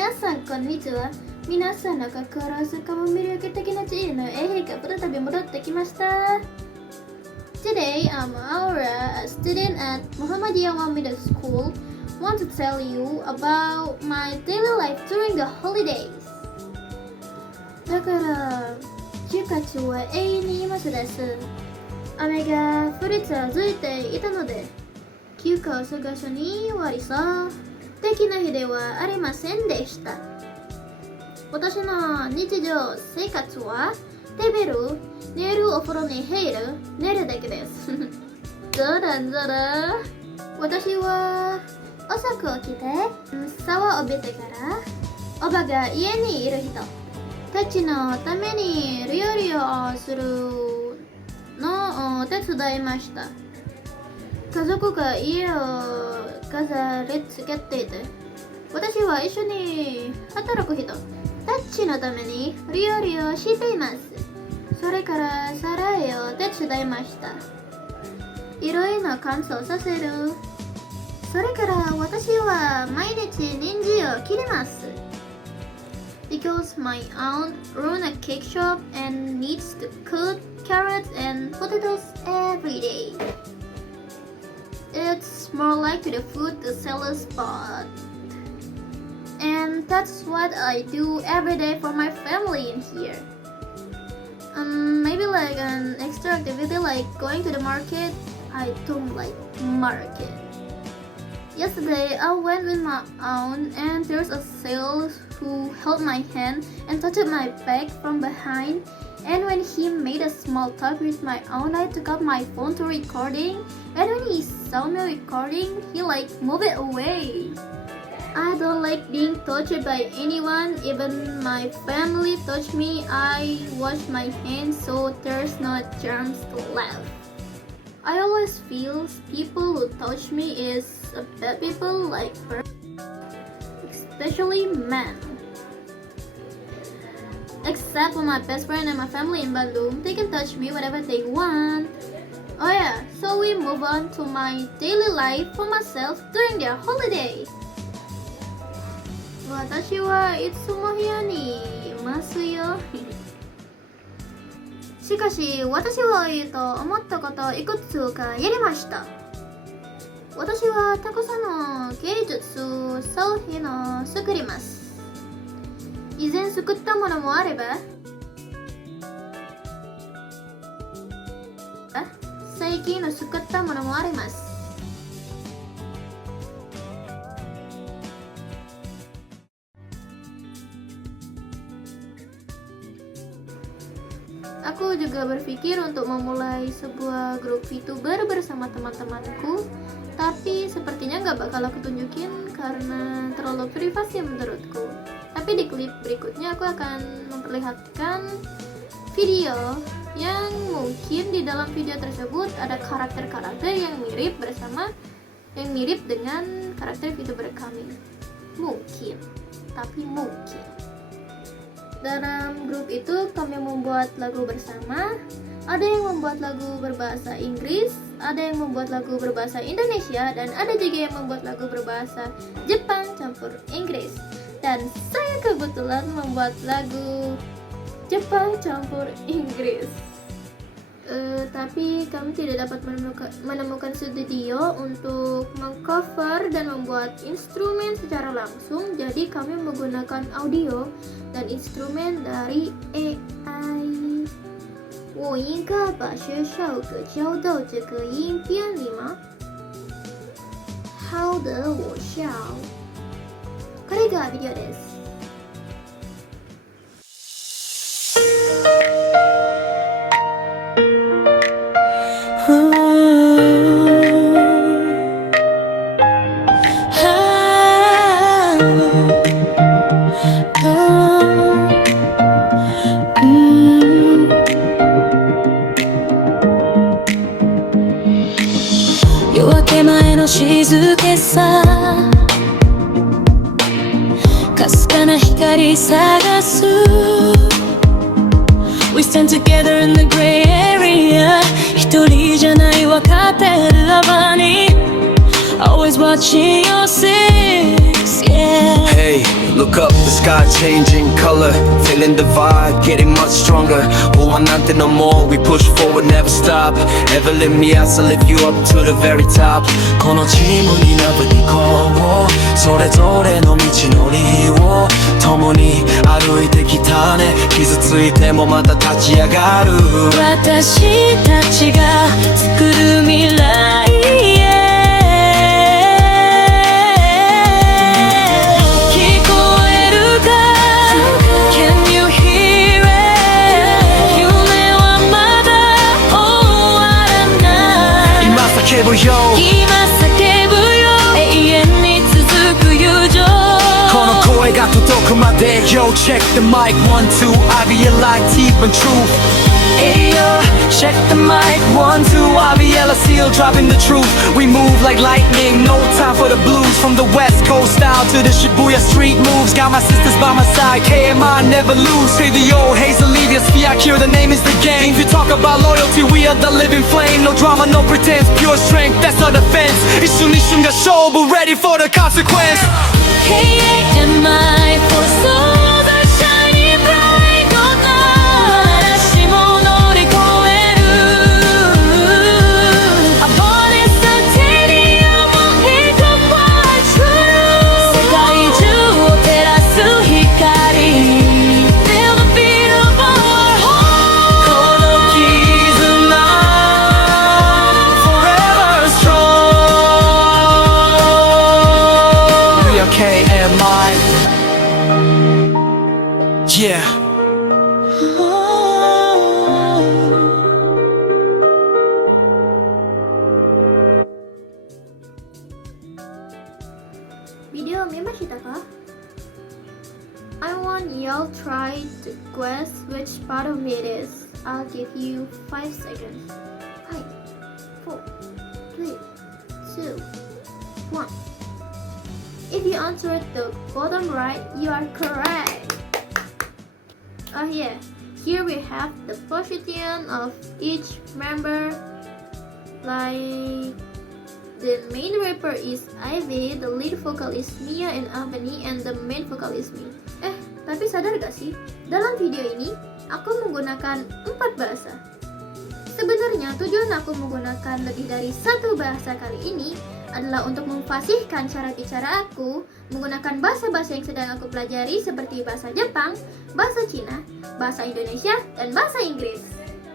皆さんこんにちは。皆さんの心すかも魅力的な地位のエリカ再び戻ってきました。Today I'm Aura, a student at Muhammadiyah Middle School. Want to tell you about my daily life during the holidays. だから休暇中は永遠にいますです。雨が降り続いていたので休暇を探しに割りそう的な日ではありませんでした。私の日常生活は食べる、寝る、お風呂に入る、寝るだけです。そうだそうだ。私は遅く起きてシャワーを浴びてからおばが家にいる人たちのために料理をするのを手伝いました。家族が家を飾り付けていて私は一緒に働く人たちのために料理をしています。それから皿洗いを手伝いました。いろいろ乾燥させる。それから私は毎日人参を切ります。Because my aunt runs a cake shop and needs to cut carrots and potatoes every day. It's more like the food to sell a spot. And that's what I do every day for my family in here. Maybe like an extra activity like going to the market. I don't like market. Yesterday I went with my aunt and there's a sales who held my hand and touched my back from behind. And when he made a small talk with my aunt, I took out my phone to recording. And when he saw me recording, he moved it away. I don't like being touched by anyone. Even my family touch me. I wash my hands so there's no germs left. I always feel people who touch me is bad people like her, especially men. Except for my best friend and my family in Bandung, they can touch me whatever they want. Oh yeah, so we move on to my daily life for myself during their holiday. 私はいつも部屋にいますよ。しかし私はいいと思ったことをいくつかやりました。私はたくさんの芸術作品を作ります。以前作ったものもあれば最近の作ったものもあります。Aku juga berpikir untuk memulai sebuah grup VTuber bersama teman-temanku, tapi sepertinya nggak bakal aku tunjukin karena terlalu privasi menurutku. Tapi di klip berikutnya aku akan memperlihatkan video yang mungkin di dalam video tersebut ada karakter-karakter yang mirip dengan karakter VTuber kami. Mungkin, tapi mungkin. Dalam grup itu kami membuat lagu bersama. Ada yang membuat lagu berbahasa Inggris, ada yang membuat lagu berbahasa Indonesia, dan ada juga yang membuat lagu berbahasa Jepang campur Inggris. Dan saya kebetulan membuat lagu Jepang campur Inggris. Tapi kami tidak dapat menemukan studio untuk mengcover dan membuat instrumen secara langsung. Jadi kami menggunakan audio dan instrumen dari AI. 我应该把学校给交到这个影片里吗？好的，我想。これがビデオです。夜明け前の静けさかすかな光探す We stand together in the gray area 一人じゃない分かってる幅に Always watching your six, yeah Hey Look up, the sky changing color, feeling the vibe, getting much stronger. 호환한테 no more, we push forward, never stop. Ever let me out, so lift you up to the very top. このチームになぶりこう、それぞれの道のりを共に歩いてきたね。傷ついてもまた立ち上がる。私たちが作る未来へ聞こえるか Can you hear it 夢はまだ終わらない今叫ぶよ今叫ぶよ永遠に続く友情この声が届くまで Yo check the mic 1, 2 I be a light even truth Hey yo check the mic 1, 2 I be a seal dropping the truth We move like lightning no time for the blues From the west coast style to the Shibuya street moves Got my sisters by my side KMI never lose Say the old Hazel Levius Fiakir the name is the game If you talk about loyalty we are the living flame No drama no pretense pure strength that's our defense一瞬一瞬が勝負 ready for the consequence Hey, am I for souls are shining bright? Oh no, 嵐も乗り越える A born is titanium will hit the fire true 世界中を照らす光 Feel the beat of our heart この絆 Forever strong We are KMI Yeah Video 見ましたか I want y'all try to guess which part of it is. I'll give you 5 seconds. 5, 4, 3, 2, 1. If you answered the bottom right, you are correct. Oh yeah, here we have the position of each member. Like the main rapper is Ivy, the lead vocal is Mia and Avani, and the main vocal is me. Tapi sadar gak sih? Dalam video ini, aku menggunakan 4 bahasa. Sebenarnya tujuan aku menggunakan lebih dari 1 bahasa kali ini adalah untuk memfasihkan cara bicara aku menggunakan bahasa-bahasa yang sedang aku pelajari seperti bahasa Jepang, bahasa Cina, bahasa Indonesia, dan bahasa Inggris.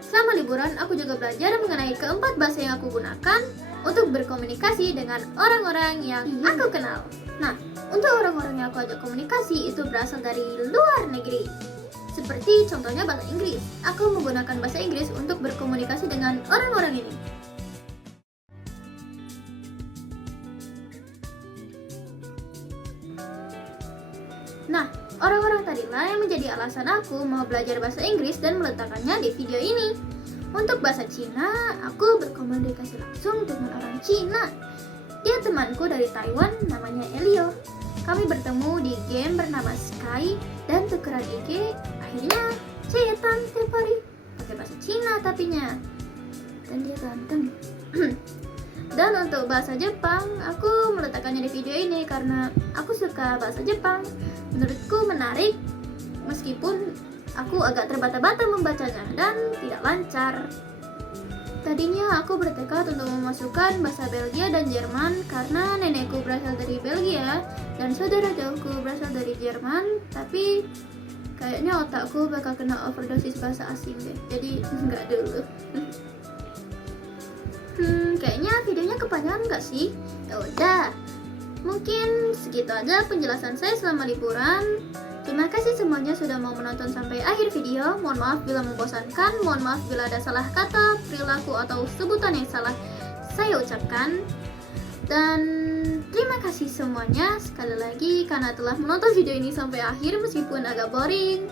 Selama liburan, aku juga belajar mengenai keempat bahasa yang aku gunakan untuk berkomunikasi dengan orang-orang yang aku kenal. Nah, untuk orang-orang yang aku ajak komunikasi itu berasal dari luar negeri. Seperti contohnya bahasa Inggris. Aku menggunakan bahasa Inggris untuk berkomunikasi dengan orang-orang ini. Nah, orang-orang tadilah yang menjadi alasan aku mau belajar bahasa Inggris dan meletakkannya di video ini. Untuk bahasa Cina, aku berkomunikasi langsung dengan orang Cina. Dia temanku dari Taiwan, namanya Elio. Kami bertemu di game bernama Sky dan tukeran IG. Akhirnya chatan tiap hari pakai bahasa Cina tapinya. Dan dia ganteng. Dan untuk bahasa Jepang, aku meletakkannya di video ini karena aku suka bahasa Jepang. Menurutku menarik, meskipun aku agak terbata-bata membacanya dan tidak lancar. Tadinya aku bertekad untuk memasukkan bahasa Belgia dan Jerman karena nenekku berasal dari Belgia dan saudara jauhku berasal dari Jerman, tapi kayaknya otakku bakal kena overdosis bahasa asing deh, jadi enggak dulu. Kayaknya videonya kepanjangan nggak sih? Ya udah, mungkin segitu aja penjelasan saya selama liburan. Terima kasih semuanya sudah mau menonton sampai akhir video. Mohon maaf bila membosankan, mohon maaf bila ada salah kata, perilaku atau sebutan yang salah saya ucapkan. Dan terima kasih semuanya sekali lagi karena telah menonton video ini sampai akhir meskipun agak boring.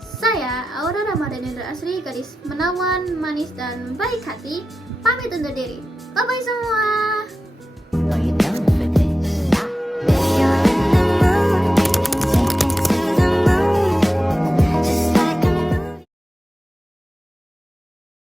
Saya Aura Ramadhanendra Asri, gadis menawan, manis dan baik hati, pamit undur diri. Bye bye semua.